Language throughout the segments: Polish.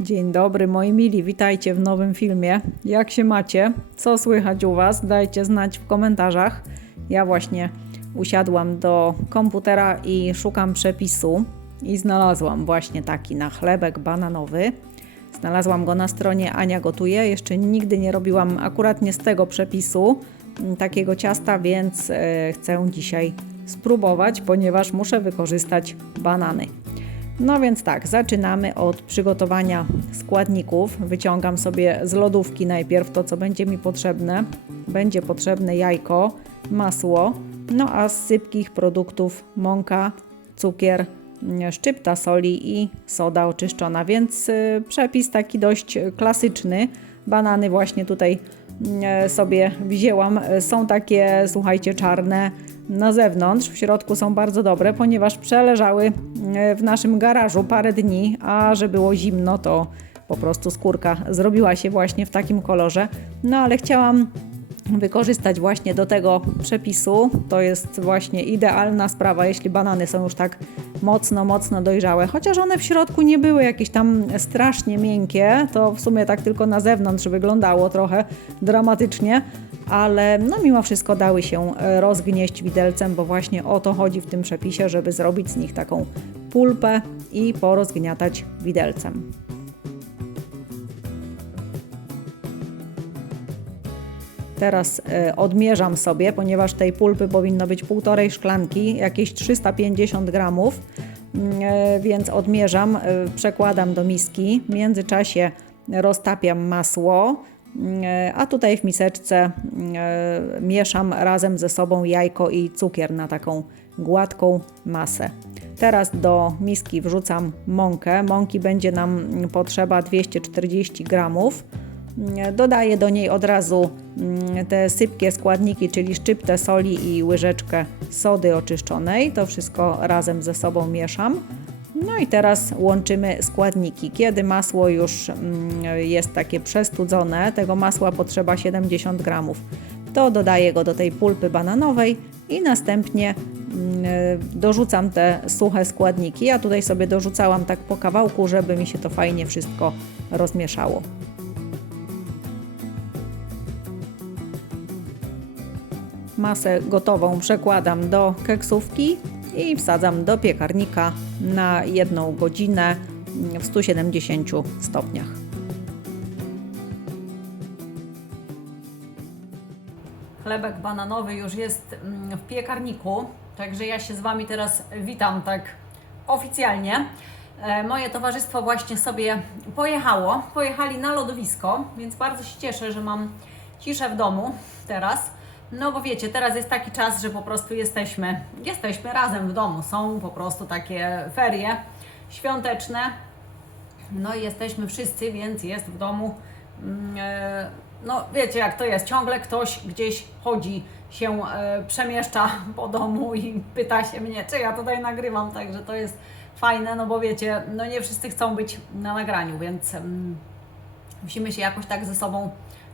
Dzień dobry moi mili, witajcie w nowym filmie. Jak się macie? Co słychać u Was? Dajcie znać w komentarzach. Ja właśnie usiadłam do komputera i szukam przepisu i znalazłam właśnie taki na chlebek bananowy. Znalazłam go na stronie Ania Gotuje. Jeszcze nigdy nie robiłam akurat nie z tego przepisu m, takiego ciasta, więc e, chcę dzisiaj spróbować, ponieważ muszę wykorzystać banany. No więc tak, zaczynamy od przygotowania składników. Wyciągam sobie z lodówki najpierw to, co będzie mi potrzebne. Będzie potrzebne jajko, masło, no a z sypkich produktów mąka, cukier, szczypta soli i soda oczyszczona, więc y, przepis taki dość klasyczny. Banany właśnie tutaj sobie wzięłam. Są takie, słuchajcie, czarne na zewnątrz, w środku są bardzo dobre, ponieważ przeleżały e, w naszym garażu parę dni, a że było zimno, to po prostu skórka zrobiła się właśnie w takim kolorze. No ale chciałam wykorzystać właśnie do tego przepisu. To jest właśnie idealna sprawa, jeśli banany są już tak mocno, mocno dojrzałe. Chociaż one w środku nie były jakieś tam strasznie miękkie, to w sumie tak tylko na zewnątrz wyglądało trochę dramatycznie, ale no mimo wszystko dały się rozgnieść widelcem, bo właśnie o to chodzi w tym przepisie, żeby zrobić z nich taką pulpę i porozgniatać widelcem. Teraz e, odmierzam sobie, ponieważ tej pulpy powinno być półtorej szklanki, jakieś 350 gramów, Mm, e, więc odmierzam, e, przekładam do miski. W międzyczasie roztapiam masło, mm, a tutaj w miseczce mm, mieszam razem ze sobą jajko i cukier na taką gładką masę. Teraz do miski wrzucam mąkę. Mąki będzie nam potrzeba 240 gramów. Dodaję do niej od razu mm, te sypkie składniki, czyli szczyptę soli i łyżeczkę sody oczyszczonej. To wszystko razem ze sobą mieszam. No i teraz łączymy składniki. Kiedy masło już mm, jest takie przestudzone, tego masła potrzeba 70 gramów, to dodaję go do tej pulpy bananowej i następnie mm, dorzucam te suche składniki. Ja tutaj sobie dorzucałam tak po kawałku, żeby mi się to fajnie wszystko rozmieszało. Masę gotową przekładam do keksówki i wsadzam do piekarnika na jedną godzinę w 170 stopniach. Chlebek bananowy już jest mm, w piekarniku, także ja się z Wami teraz witam tak oficjalnie. E, Moje towarzystwo właśnie sobie pojechało, pojechali na lodowisko, więc bardzo się cieszę, że mam ciszę w domu teraz. No bo wiecie, teraz jest taki czas, że po prostu jesteśmy, jesteśmy razem w domu. Są po prostu takie ferie świąteczne. No i jesteśmy wszyscy, więc jest w domu. mm, e, No wiecie jak to jest, ciągle ktoś gdzieś chodzi, się e, przemieszcza po domu i pyta się mnie, czy ja tutaj nagrywam, także to jest fajne, no bo wiecie, no nie wszyscy chcą być na nagraniu, więc mm, musimy się jakoś tak ze sobą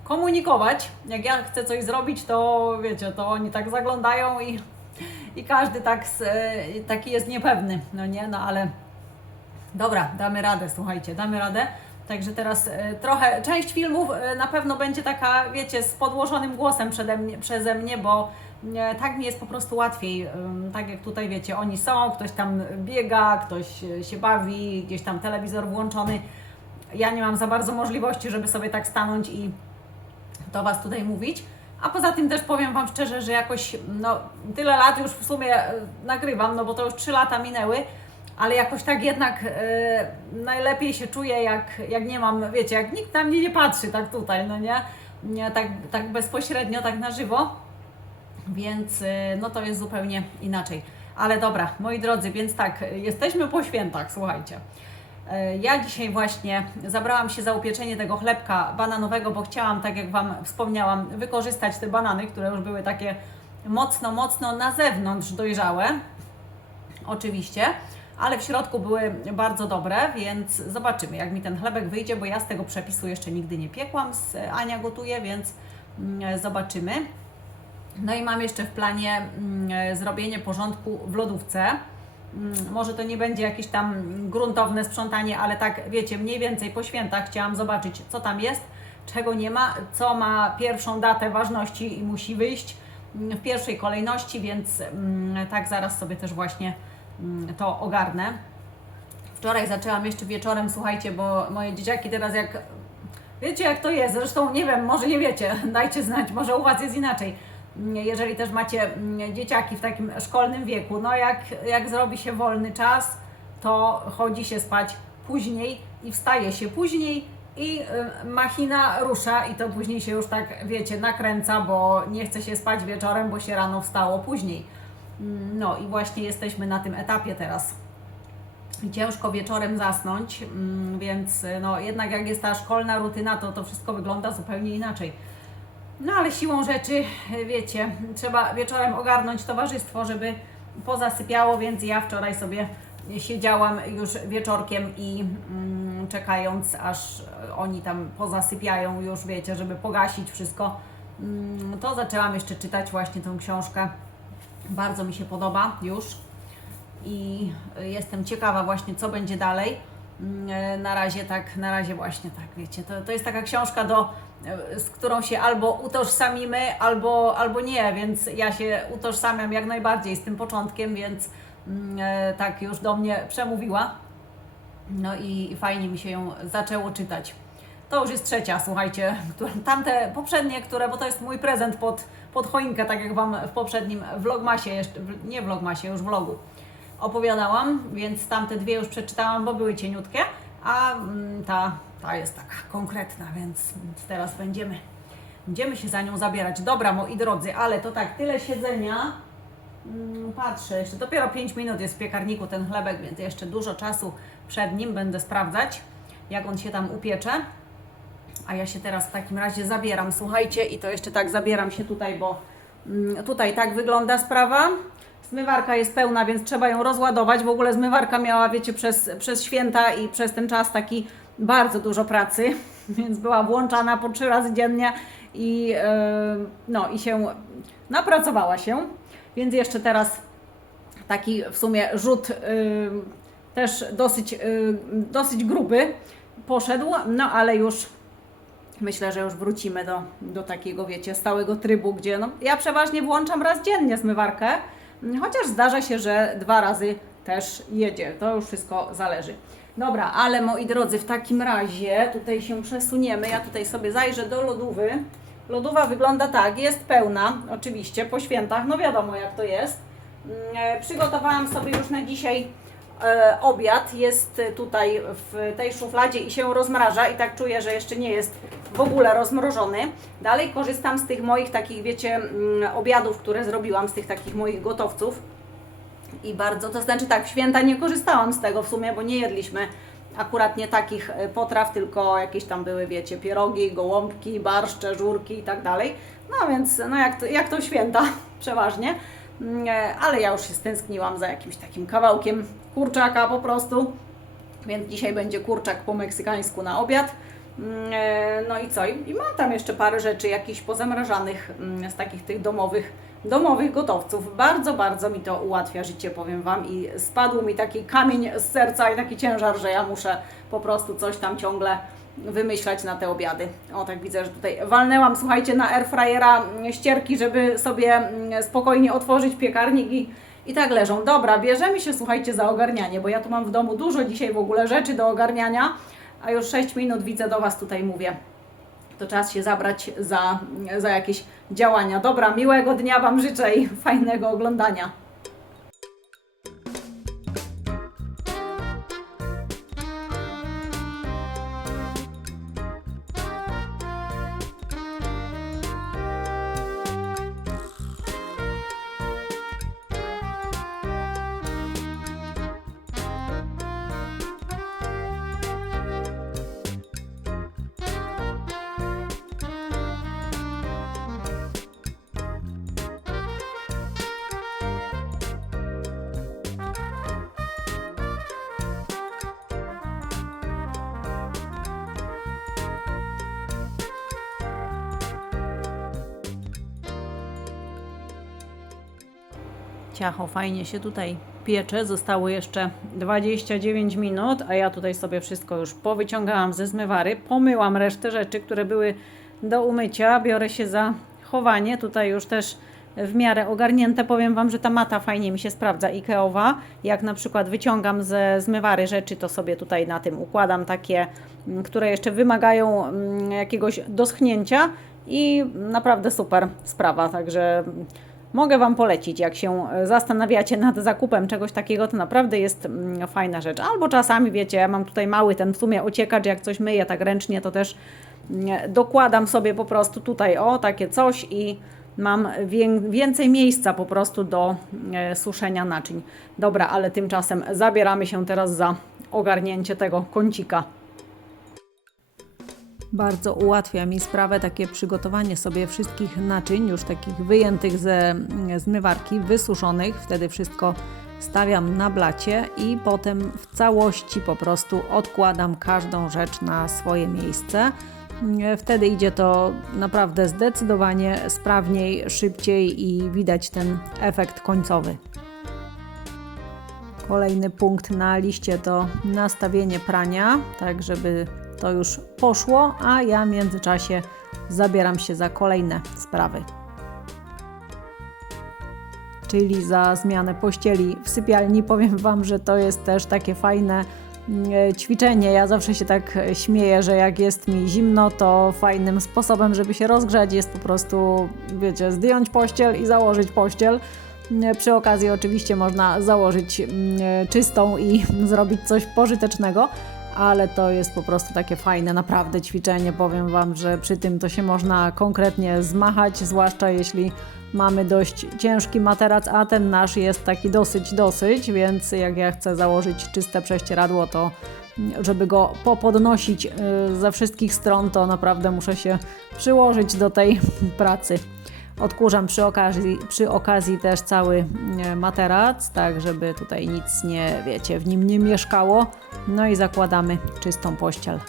komunikować. Jak ja chcę coś zrobić, to wiecie, to oni tak zaglądają i, i każdy tak, e, taki jest niepewny, no nie, no ale dobra, damy radę, słuchajcie, damy radę. Także teraz e, trochę, część filmów e, na pewno będzie taka, wiecie, z podłożonym głosem przede mnie, przeze mnie, bo tak mi jest po prostu łatwiej. Tak jak tutaj wiecie, oni są, ktoś tam biega, ktoś się bawi, gdzieś tam telewizor włączony. Ja nie mam za bardzo możliwości, żeby sobie tak stanąć i do Was tutaj mówić. A poza tym też powiem Wam szczerze, że jakoś no, tyle lat już w sumie e, nagrywam, no bo to już 3 lata minęły, ale jakoś tak jednak e, najlepiej się czuję, jak, jak nie mam, wiecie, jak nikt na mnie nie patrzy tak tutaj, no nie? nie tak, tak bezpośrednio, tak na żywo. Więc e, no to jest zupełnie inaczej. Ale dobra, moi drodzy, więc tak, jesteśmy po świętach, słuchajcie. E, Ja dzisiaj właśnie zabrałam się za upieczenie tego chlebka bananowego, bo chciałam, tak jak Wam wspomniałam, wykorzystać te banany, które już były takie mocno, mocno na zewnątrz dojrzałe. Oczywiście, ale w środku były bardzo dobre, więc zobaczymy, jak mi ten chlebek wyjdzie, bo ja z tego przepisu jeszcze nigdy nie piekłam. Ania gotuje, więc mm, zobaczymy. No i mam jeszcze w planie mm, zrobienie porządku w lodówce. Mm, Może to nie będzie jakieś tam gruntowne sprzątanie, ale tak wiecie, mniej więcej po świętach chciałam zobaczyć, co tam jest, czego nie ma, co ma pierwszą datę ważności i musi wyjść mm, w pierwszej kolejności, więc mm, tak zaraz sobie też właśnie to ogarnę. Wczoraj zaczęłam jeszcze wieczorem, słuchajcie, bo moje dzieciaki teraz jak. Wiecie jak to jest, zresztą nie wiem, może nie wiecie, dajcie znać, może u Was jest inaczej. Jeżeli też macie mm, dzieciaki w takim szkolnym wieku, no jak, jak zrobi się wolny czas, to chodzi się spać później i wstaje się później i y, machina rusza i to później się już tak, wiecie, nakręca, bo nie chce się spać wieczorem, bo się rano wstało później. Mm, No i właśnie jesteśmy na tym etapie teraz ciężko wieczorem zasnąć, mm, więc y, no, jednak jak jest ta szkolna rutyna, to to wszystko wygląda zupełnie inaczej. No ale siłą rzeczy, wiecie, trzeba wieczorem ogarnąć towarzystwo, żeby pozasypiało, więc ja wczoraj sobie siedziałam już wieczorkiem i mm, czekając, aż oni tam pozasypiają już, wiecie, żeby pogasić wszystko, mm, to zaczęłam jeszcze czytać właśnie tą książkę. Bardzo mi się podoba już i jestem ciekawa właśnie, co będzie dalej. Mm, e, Na razie tak, na razie właśnie tak, wiecie, to, to jest taka książka, do, e, z którą się albo utożsamimy, albo, albo nie, więc ja się utożsamiam jak najbardziej z tym początkiem, więc mm, e, tak już do mnie przemówiła. No i, fajnie mi się ją zaczęło czytać. To już jest trzecia, słuchajcie, tamte poprzednie, które, bo to jest mój prezent pod, pod choinkę, tak jak Wam w poprzednim vlogmasie, jeszcze, nie vlogmasie, już vlogu opowiadałam, więc tamte dwie już przeczytałam, bo były cieniutkie, a mm, ta, ta jest taka konkretna, więc, teraz będziemy, będziemy się za nią zabierać. Dobra, moi drodzy, ale to tak, tyle siedzenia. Mm, Patrzę, jeszcze dopiero 5 minut jest w piekarniku ten chlebek, więc jeszcze dużo czasu przed nim będę sprawdzać, jak on się tam upiecze. A ja się teraz w takim razie zabieram, słuchajcie, i to jeszcze tak zabieram się tutaj, bo mm, tutaj tak wygląda sprawa. Zmywarka jest pełna, więc trzeba ją rozładować. W ogóle zmywarka miała, wiecie, przez, przez święta i przez ten czas taki bardzo dużo pracy, więc była włączana po trzy razy dziennie i, yy, no, i się napracowała się. Więc jeszcze teraz taki w sumie rzut y, też dosyć, y, dosyć gruby poszedł, no ale już myślę, że już wrócimy do, do takiego, wiecie, stałego trybu, gdzie no, ja przeważnie włączam raz dziennie zmywarkę, chociaż zdarza się, że dwa razy też jedzie. To już wszystko zależy. Dobra, ale moi drodzy, w takim razie tutaj się przesuniemy. Ja tutaj sobie zajrzę do lodówy. Lodowa wygląda tak, jest pełna, oczywiście, po świętach, no wiadomo jak to jest. Mm, Przygotowałam sobie już na dzisiaj e, obiad, jest tutaj w tej szufladzie i się rozmraża i tak czuję, że jeszcze nie jest w ogóle rozmrożony. Dalej korzystam z tych moich takich, wiecie, mm, obiadów, które zrobiłam, z tych takich moich gotowców i bardzo, to znaczy tak, w święta nie korzystałam z tego w sumie, bo nie jedliśmy akurat nie takich e, potraw, tylko jakieś tam były, wiecie, pierogi, gołąbki, barszcze, żurki i tak dalej. No więc, no jak to, jak to święta przeważnie. Mm, e, Ale ja już się stęskniłam za jakimś takim kawałkiem kurczaka po prostu. Więc dzisiaj będzie kurczak po meksykańsku na obiad. Mm, e, No i co? I mam tam jeszcze parę rzeczy jakichś pozamrażanych mm, z takich tych domowych, domowych gotowców. Bardzo, bardzo mi to ułatwia życie, powiem Wam. I spadł mi taki kamień z serca i taki ciężar, że ja muszę po prostu coś tam ciągle wymyślać na te obiady. O, tak widzę, że tutaj walnęłam, słuchajcie, na airfryera mm, ścierki, żeby sobie spokojnie otworzyć piekarnik i, i tak leżą. Dobra, bierzemy się, słuchajcie, za ogarnianie, bo ja tu mam w domu dużo dzisiaj w ogóle rzeczy do ogarniania, a już 6 minut widzę do Was tutaj mówię. To czas się zabrać za, za jakieś działania. Dobra, miłego dnia Wam życzę i fajnego oglądania. Ciacho fajnie się tutaj piecze. Zostało jeszcze 29 minut, a ja tutaj sobie wszystko już powyciągałam ze zmywary. Pomyłam resztę rzeczy, które były do umycia. Biorę się za chowanie. Tutaj już też w miarę ogarnięte. Powiem Wam, że ta mata fajnie mi się sprawdza, Ikeowa. Jak na przykład wyciągam ze zmywary rzeczy, to sobie tutaj na tym układam takie, mm, które jeszcze wymagają mm, jakiegoś doschnięcia i naprawdę super sprawa, także mogę Wam polecić, jak się zastanawiacie nad zakupem czegoś takiego, to naprawdę jest mm, fajna rzecz. Albo czasami, wiecie, ja mam tutaj mały ten w sumie ociekacz, jak coś myję tak ręcznie, to też mm, dokładam sobie po prostu tutaj, o, takie coś i mam wię- więcej miejsca po prostu do e, suszenia naczyń. Dobra, ale tymczasem zabieramy się teraz za ogarnięcie tego kącika. Bardzo ułatwia mi sprawę takie przygotowanie sobie wszystkich naczyń, już takich wyjętych ze zmywarki, wysuszonych. Wtedy wszystko stawiam na blacie i potem w całości po prostu odkładam każdą rzecz na swoje miejsce. Wtedy idzie to naprawdę zdecydowanie sprawniej, szybciej i widać ten efekt końcowy. Kolejny punkt na liście to nastawienie prania, tak żeby to już poszło, a ja w międzyczasie zabieram się za kolejne sprawy. Czyli za zmianę pościeli w sypialni. Powiem Wam, że to jest też takie fajne mm, ćwiczenie. Ja zawsze się tak śmieję, że jak jest mi zimno, to fajnym sposobem, żeby się rozgrzać jest po prostu, wiecie, zdjąć pościel i założyć pościel. Przy okazji oczywiście można założyć mm, czystą i zrobić coś pożytecznego, ale to jest po prostu takie fajne naprawdę ćwiczenie. Powiem Wam, że przy tym to się można konkretnie zmachać, zwłaszcza jeśli mamy dość ciężki materac, a ten nasz jest taki dosyć, dosyć, więc jak ja chcę założyć czyste prześcieradło, to żeby go popodnosić y, ze wszystkich stron, to naprawdę muszę się przyłożyć do tej pracy. Odkurzam przy okazji, przy okazji też cały e, materac, tak żeby tutaj nic nie, wiecie, w nim nie mieszkało. No i zakładamy czystą pościel.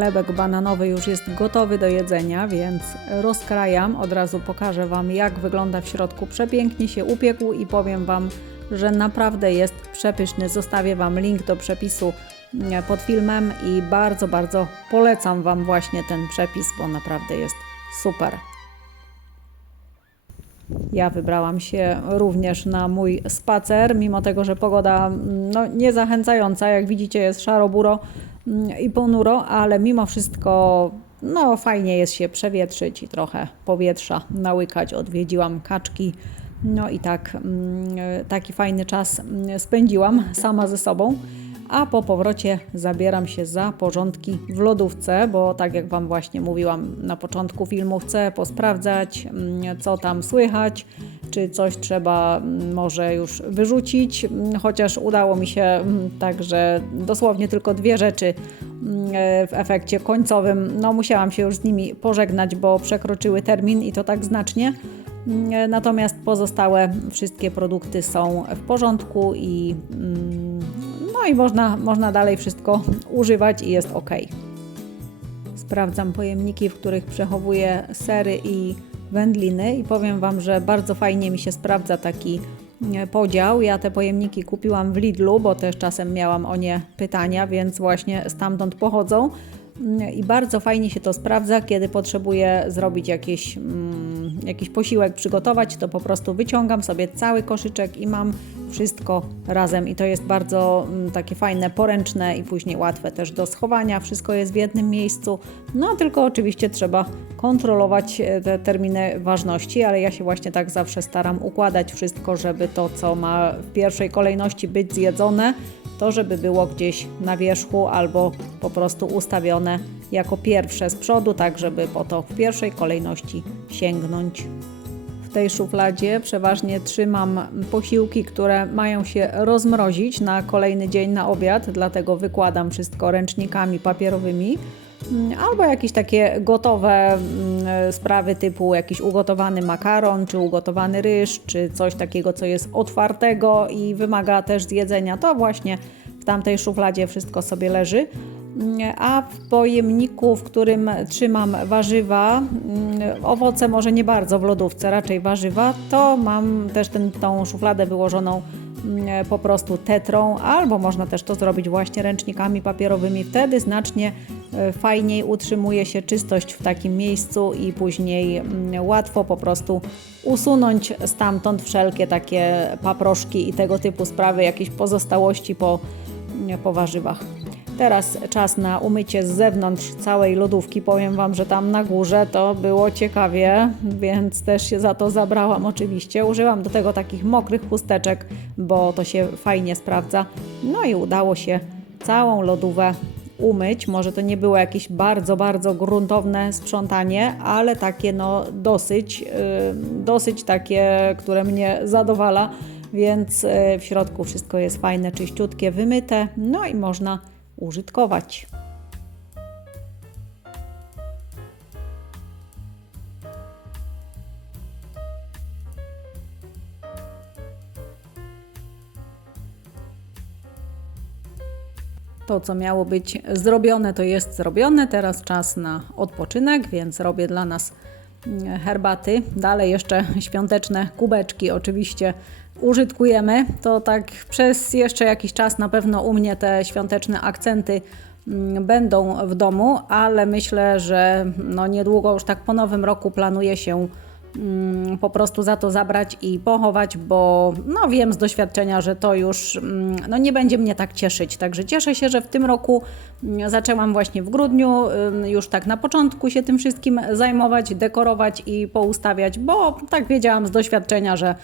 Chlebek bananowy już jest gotowy do jedzenia, więc rozkrajam. Od razu pokażę Wam, jak wygląda w środku. Przepięknie się upiekł i powiem Wam, że naprawdę jest przepyszny. Zostawię Wam link do przepisu mm, pod filmem i bardzo, bardzo polecam Wam właśnie ten przepis, bo naprawdę jest super. Ja wybrałam się również na mój spacer, mimo tego, że pogoda mm, no, niezachęcająca. Jak widzicie, jest szaro-buro mm, i ponuro, ale mimo wszystko no, fajnie jest się przewietrzyć i trochę powietrza nałykać. Odwiedziłam kaczki. No i tak, mm, taki fajny czas mm, spędziłam sama ze sobą. A po powrocie zabieram się za porządki w lodówce, bo tak jak Wam właśnie mówiłam na początku filmu, chcę posprawdzać, mm, co tam słychać, czy coś trzeba mm, może już wyrzucić, mm, chociaż udało mi się mm, tak, że dosłownie tylko dwie rzeczy e, w efekcie końcowym, no musiałam się już z nimi pożegnać, bo przekroczyły termin i to tak znacznie. E, Natomiast pozostałe wszystkie produkty są w porządku i no i można, można dalej wszystko używać i jest ok. Sprawdzam pojemniki, w których przechowuję sery i wędliny i powiem Wam, że bardzo fajnie mi się sprawdza taki e, podział. Ja te pojemniki kupiłam w Lidlu, bo też czasem miałam o nie pytania, więc właśnie stamtąd pochodzą. I bardzo fajnie się to sprawdza, kiedy potrzebuję zrobić jakieś, mm, jakiś posiłek, przygotować, to po prostu wyciągam sobie cały koszyczek i mam wszystko razem. I to jest bardzo mm, takie fajne, poręczne i później łatwe też do schowania. Wszystko jest w jednym miejscu. No tylko oczywiście trzeba kontrolować e, te terminy ważności, ale ja się właśnie tak zawsze staram układać wszystko, żeby to, co ma w pierwszej kolejności być zjedzone, to żeby było gdzieś na wierzchu albo po prostu ustawione jako pierwsze z przodu, tak żeby po to w pierwszej kolejności sięgnąć. W tej szufladzie przeważnie trzymam posiłki, które mają się rozmrozić na kolejny dzień na obiad, dlatego wykładam wszystko ręcznikami papierowymi. Mm, Albo jakieś takie gotowe mm, sprawy typu jakiś ugotowany makaron, czy ugotowany ryż, czy coś takiego, co jest otwartego i wymaga też zjedzenia. To właśnie w tamtej szufladzie wszystko sobie leży. Mm, A w pojemniku, w którym trzymam warzywa, owoce może nie bardzo w lodówce, raczej warzywa, to mam też ten, tą szufladę wyłożoną po prostu tetrą, albo można też to zrobić właśnie ręcznikami papierowymi. Wtedy znacznie e, fajniej utrzymuje się czystość w takim miejscu i później mm, łatwo po prostu usunąć stamtąd wszelkie takie paproszki i tego typu sprawy, jakieś pozostałości po, po warzywach. Teraz czas na umycie z zewnątrz całej lodówki. Powiem Wam, że tam na górze to było ciekawie, więc też się za to zabrałam oczywiście. Użyłam do tego takich mokrych chusteczek, bo to się fajnie sprawdza. No i udało się całą lodówę umyć. Może to nie było jakieś bardzo, bardzo gruntowne sprzątanie, ale takie no dosyć, yy, dosyć takie, które mnie zadowala. Więc yy, w środku wszystko jest fajne, czyściutkie, wymyte, no i można użytkować. To, co miało być zrobione, to jest zrobione. Teraz czas na odpoczynek, więc robię dla nas mm, herbaty. Dalej jeszcze świąteczne kubeczki oczywiście użytkujemy. To tak przez jeszcze jakiś czas na pewno u mnie te świąteczne akcenty mm, będą w domu, ale myślę, że no niedługo już tak po nowym roku planuję się mm, po prostu za to zabrać i pochować, bo no wiem z doświadczenia, że to już mm, no nie będzie mnie tak cieszyć. Także cieszę się, że w tym roku zaczęłam właśnie w grudniu już tak na początku się tym wszystkim zajmować, dekorować i poustawiać, bo tak wiedziałam z doświadczenia, że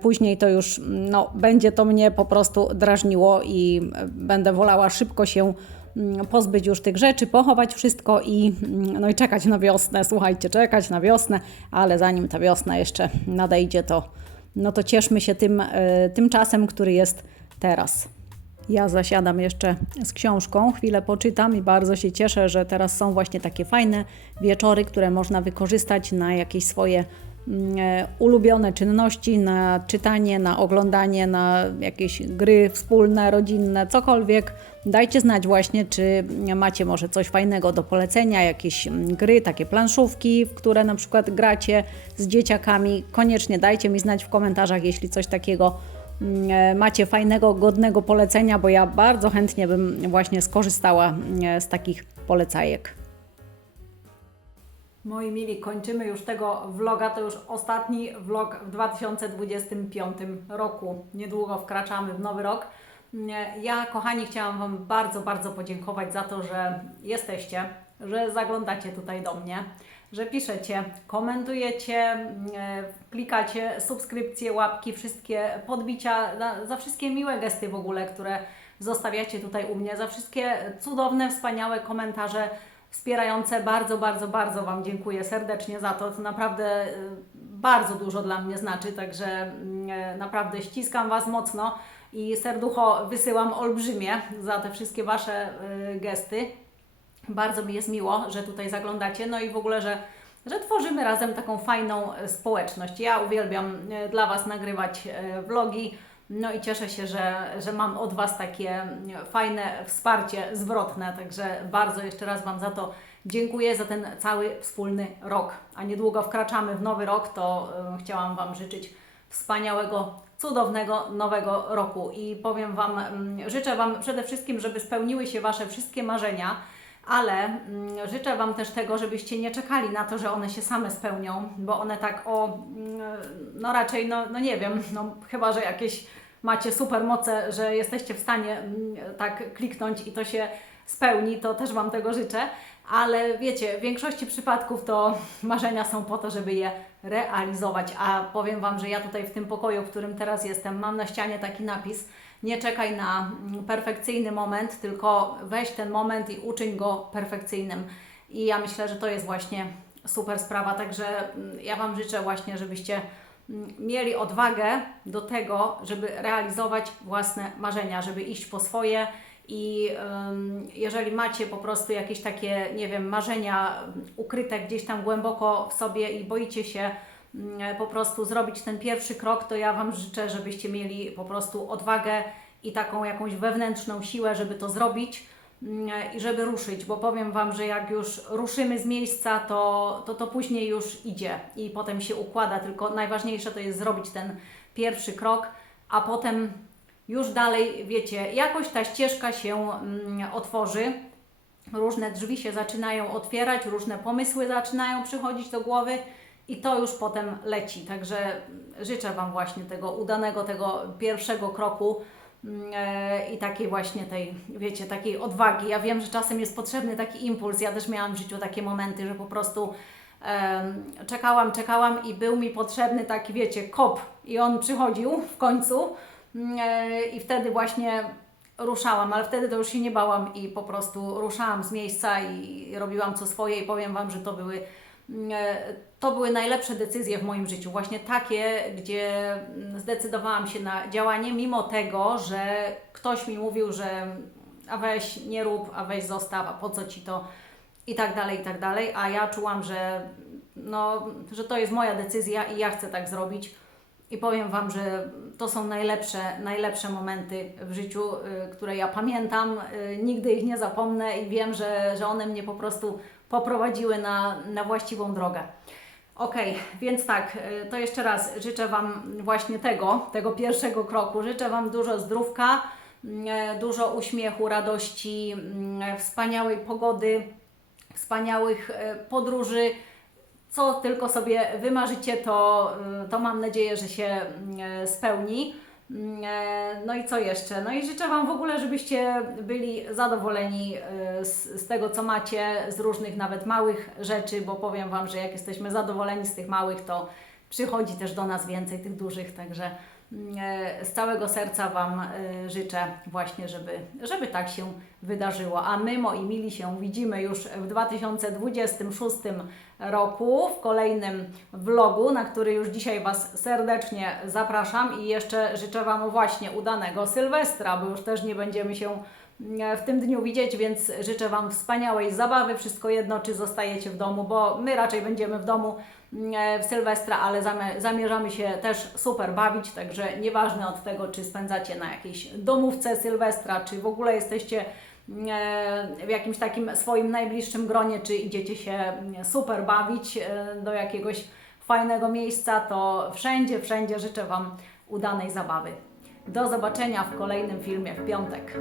później to już no, będzie to mnie po prostu drażniło i e, będę wolała szybko się mm, pozbyć już tych rzeczy, pochować wszystko i, mm, no i czekać na wiosnę. Słuchajcie, czekać na wiosnę, ale zanim ta wiosna jeszcze nadejdzie, to, no to cieszmy się tym, e, tym czasem, który jest teraz. Ja zasiadam jeszcze z książką, chwilę poczytam i bardzo się cieszę, że teraz są właśnie takie fajne wieczory, które można wykorzystać na jakieś swoje mm, ulubione czynności, na czytanie, na oglądanie, na jakieś gry wspólne, rodzinne, cokolwiek. Dajcie znać właśnie, czy macie może coś fajnego do polecenia, jakieś mm, gry, takie planszówki, w które na przykład gracie z dzieciakami. Koniecznie dajcie mi znać w komentarzach, jeśli coś takiego mm, e, macie fajnego, godnego polecenia, bo ja bardzo chętnie bym właśnie skorzystała mm, z takich polecajek. Moi mili, kończymy już tego vloga. To już ostatni vlog w 2025 roku. Niedługo wkraczamy w nowy rok. Ja, kochani, chciałam Wam bardzo, bardzo podziękować za to, że jesteście, że zaglądacie tutaj do mnie, że piszecie, komentujecie, klikacie subskrypcje, łapki, wszystkie podbicia, za wszystkie miłe gesty w ogóle, które zostawiacie tutaj u mnie, za wszystkie cudowne, wspaniałe komentarze wspierające. Bardzo, bardzo, bardzo Wam dziękuję serdecznie za to. To naprawdę y, bardzo dużo dla mnie znaczy, także mm, e, naprawdę ściskam Was mocno i serducho wysyłam olbrzymie za te wszystkie Wasze y, gesty. Bardzo mi jest miło, że tutaj zaglądacie, no i w ogóle, że, że tworzymy razem taką fajną e, społeczność. Ja uwielbiam e, dla Was nagrywać vlogi, no i cieszę się, że, że mam od Was takie fajne wsparcie zwrotne, także bardzo jeszcze raz Wam za to dziękuję, za ten cały wspólny rok. A niedługo wkraczamy w nowy rok, to y, chciałam Wam życzyć wspaniałego, cudownego nowego roku i powiem Wam, życzę Wam przede wszystkim, żeby spełniły się Wasze wszystkie marzenia, ale życzę Wam też tego, żebyście nie czekali na to, że one się same spełnią, bo one tak o, no raczej, no, no nie wiem, no chyba, że jakieś macie super moce, że jesteście w stanie mm, tak kliknąć i to się spełni, to też Wam tego życzę, ale wiecie, w większości przypadków to marzenia są po to, żeby je realizować, a powiem Wam, że ja tutaj w tym pokoju, w którym teraz jestem, mam na ścianie taki napis, nie czekaj na mm, perfekcyjny moment, tylko weź ten moment i uczyń go perfekcyjnym. I ja myślę, że to jest właśnie super sprawa, także mm, ja Wam życzę właśnie, żebyście mieli odwagę do tego, żeby realizować własne marzenia, żeby iść po swoje I jeżeli macie po prostu jakieś takie, nie wiem, marzenia ukryte gdzieś tam głęboko w sobie i boicie się mm, po prostu zrobić ten pierwszy krok, to ja Wam życzę, żebyście mieli po prostu odwagę i taką jakąś wewnętrzną siłę, żeby to zrobić i żeby ruszyć, bo powiem Wam, że jak już ruszymy z miejsca, to, to to później już idzie i potem się układa, tylko najważniejsze to jest zrobić ten pierwszy krok, a potem już dalej, wiecie, jakoś ta ścieżka się mm, otworzy, różne drzwi się zaczynają otwierać, różne pomysły zaczynają przychodzić do głowy i to już potem leci. Także życzę Wam właśnie tego udanego, tego pierwszego kroku i takiej właśnie tej, wiecie, takiej odwagi. Ja wiem, że czasem jest potrzebny taki impuls. Ja też miałam w życiu takie momenty, że po prostu czekałam, czekałam i był mi potrzebny taki, wiecie, kop i on przychodził w końcu Mm, e, i wtedy właśnie ruszałam, ale wtedy to już się nie bałam i po prostu ruszałam z miejsca i robiłam co swoje i powiem Wam, że to były mm, e, to były najlepsze decyzje w moim życiu, właśnie takie, gdzie mm, zdecydowałam się na działanie, mimo tego, że ktoś mi mówił, że a weź nie rób, a weź zostaw, a po co ci to i tak dalej, i tak dalej, a ja czułam, że, no, że to jest moja decyzja i ja chcę tak zrobić. I powiem Wam, że to są najlepsze, najlepsze momenty w życiu, y, które ja pamiętam. Y, nigdy ich nie zapomnę i wiem, że, że one mnie po prostu poprowadziły na, na właściwą drogę. Ok, więc tak, y, to jeszcze raz życzę Wam właśnie tego, tego pierwszego kroku. Życzę Wam dużo zdrówka, mm, dużo uśmiechu, radości, mm, wspaniałej pogody, wspaniałych e, podróży. Co tylko sobie wymarzycie, to, y, to mam nadzieję, że się mm, spełni. Mm, e, No i co jeszcze? No i życzę Wam w ogóle, żebyście byli zadowoleni y, z, z tego, co macie, z różnych nawet małych rzeczy, bo powiem Wam, że jak jesteśmy zadowoleni z tych małych, to przychodzi też do nas więcej tych dużych, także mm, e, z całego serca Wam e, życzę właśnie, żeby, żeby tak się wydarzyło. A my, moi mili, się widzimy już w 2026 roku w kolejnym vlogu, na który już dzisiaj Was serdecznie zapraszam i jeszcze życzę Wam właśnie udanego Sylwestra, bo już też nie będziemy się mm, w tym dniu widzieć, więc życzę Wam wspaniałej zabawy. Wszystko jedno, czy zostajecie w domu, bo my raczej będziemy w domu mm, w Sylwestra, ale zamy- zamierzamy się też super bawić, także nieważne od tego, czy spędzacie na jakiejś domówce Sylwestra, czy w ogóle jesteście e, w jakimś takim swoim najbliższym gronie, czy idziecie się super bawić e, do jakiegoś fajnego miejsca, to wszędzie, wszędzie życzę Wam udanej zabawy. Do zobaczenia w kolejnym filmie w piątek.